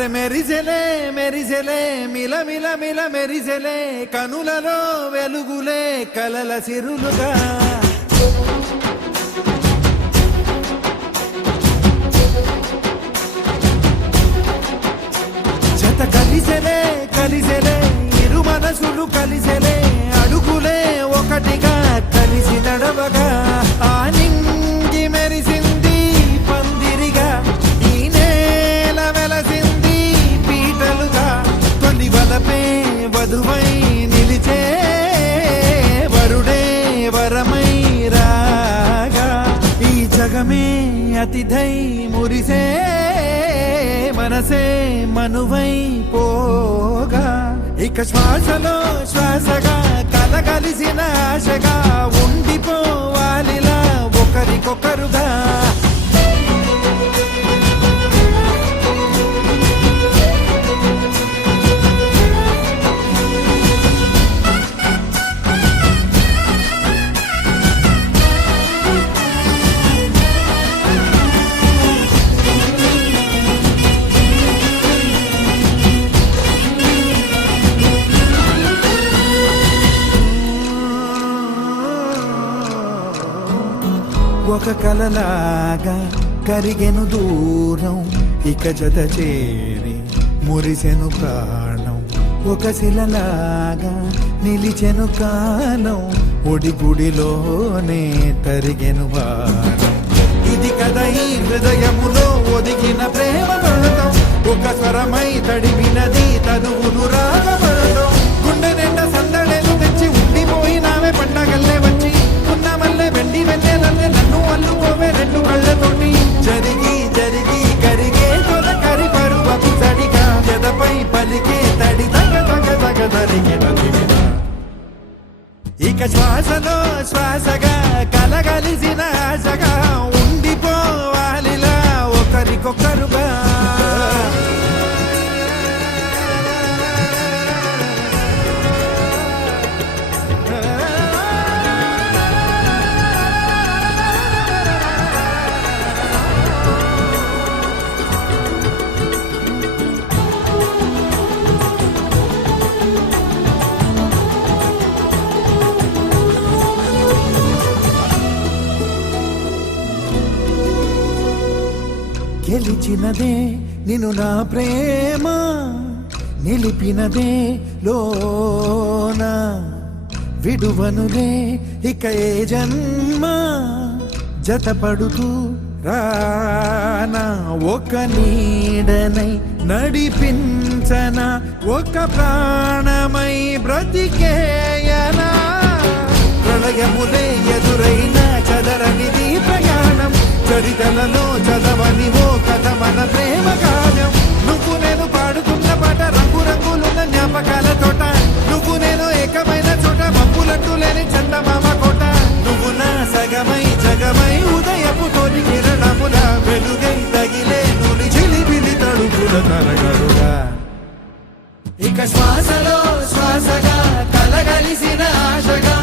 అరే మెరిసెలే మెరిసెలే మిల మిల మిల మెరిసెలే కనులలో వెలుగులే కలల సిరులుగా జత కలిసెలే కలిసెలే ఇరు మనసులు కలిసెలే అడుగులే ఒకటిగా కలిసి నడవగా ఆ నింగి మెరిసింది పందిరిగా ఈ నేల వెలసింది పీటలుగా తొలి వలపే వధువై నిలిచే వరుడే వరమై రాగా ఈ జగమే అతిథై మురిసే మనసే మనువై పోగా ఇక శ్వాసలో శ్వాసగా కలగలిసిన ఆశగా ఉండిపోవాలిలా ఒకరికొకరుగా ఒక కలలాగా కరిగెను దూరం ఇక జత చేరి మురిసెను ప్రాణం ఒక శిలలాగా నిలిచెను కాలం ఒడిగుడిలోనే తరిగెను వారం ఇది కదా ఈ హృదయములో ఒదిగిన ప్రేమ పడతాం ఒక స్వరమై తడివినది తనువును రాగపడతాం గుండె నిండా సందడేలు తెచ్చి ఉండిపోయినావే పండగల్లే వచ్చి ఉన్నమల్లే వెండి వెన్నెలల్లే నన్ను అల్లుకోవే రెండు కళ్ళతోటి జరిగి జరిగి కరిగే తొలకరి పరువపు తడిగా ఎదపై పలికే తడి తగ తగ తగ తరిగిన ఇక శ్వాసలో శ్వాసగా కలగలిసిన ఆశగా ఉండిపోవాలిలా ఒకరికొకరుగా గెలిచినదే నిన్ను నా ప్రేమ నిలిపినదే లోన విడువనులే ఇక ఏ జన్మ జతపడుతూ రానా ఒక నీడనై నడిపించనా ఒక ప్రాణమై బ్రతికేయనా ప్రళయములే ఎదురైన చదరనిది ప్రయాణం చరితలలో చదవని ఓ కథ మన ప్రేమ కావ్యం నువ్వు నేను పాడుతున్న పాట రంగు రంగులున్న జ్ఞాపకాల తోట నువ్వు నేను ఏకమైన చోట మబ్బులట్టు లేని చందమామ కోట నువ్వు నా సగమై జగమై ఉదయపు తోటి కిరణముల వెలుగై తగిలే నులి చిలిపిలి తడుపుల తరగరుగా ఇక శ్వాసలో శ్వాసగా కలగలిసిన ఆశగా